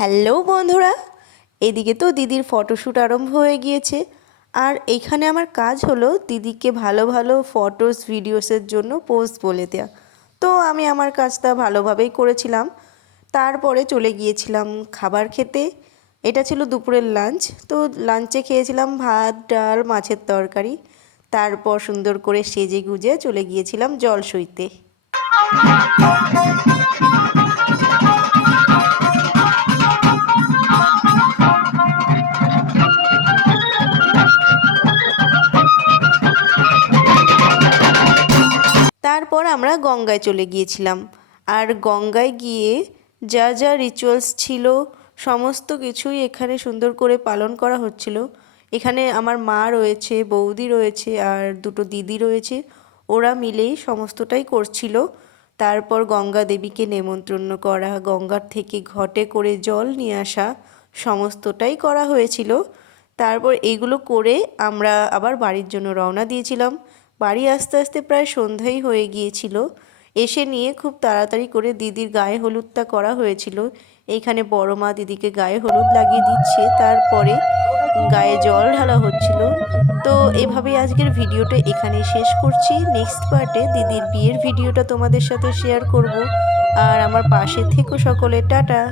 Hello বন্ধুরা, এদিকে তো দিদির ফটোশ্যুট আরম্ভ হয়ে গিয়েছে। আর এইখানে আমার কাজ হলো দিদিকে ভালো ভালো ফটোস ভিডিওসের জন্য পোজ বলে দেওয়া। তো আমি আমার কাজটা ভালোভাবেই করেছিলাম। তারপরে চলে গিয়েছিলাম খাবার খেতে। এটা ছিল দুপুরের লাঞ্চ। তো লাঞ্চে খেয়েছিলাম ভাত, ডাল, মাছের তরকারি। তারপর সুন্দর করে সেজে গুজে চলে গিয়েছিলাম জল সইতে। তারপর আমরা গঙ্গায় চলে গিয়েছিলাম। আর গঙ্গায় গিয়ে যা যা রিচুয়ালস ছিল সমস্ত কিছুই এখানে সুন্দর করে পালন করা হচ্ছিল। এখানে আমার মা রয়েছে, বৌদি রয়েছে আর দুটো দিদি রয়েছে। ওরা মিলেই সমস্তটাই করছিল। তারপর গঙ্গা দেবীকে নেমন্ত্রণ করা, গঙ্গার থেকে ঘটে করে জল নিয়ে আসা, সমস্তটাই করা হয়েছিল। তারপর এইগুলো করে আমরা আবার বাড়ির জন্য রওনা দিয়েছিলাম। বাড়ি আসতে আসতে প্রায় সন্ধ্যাই হয়ে গিয়েছিল। এসে নিয়ে খুব তাড়াতাড়ি করে দিদির গায়ে হলুদটা করা হয়েছিল। এইখানে বড় মা দিদিকে গায়ে হলুদ লাগিয়ে দিচ্ছে, তারপরে গায়ে জল ঢালা হচ্ছিল। তো এভাবেই আজকের ভিডিওটা এখানেই শেষ করছি। নেক্সট পার্টে দিদির বিয়ের ভিডিওটা তোমাদের সাথে শেয়ার করব। আর আমার পাশে থেকো সকলে, টাটা।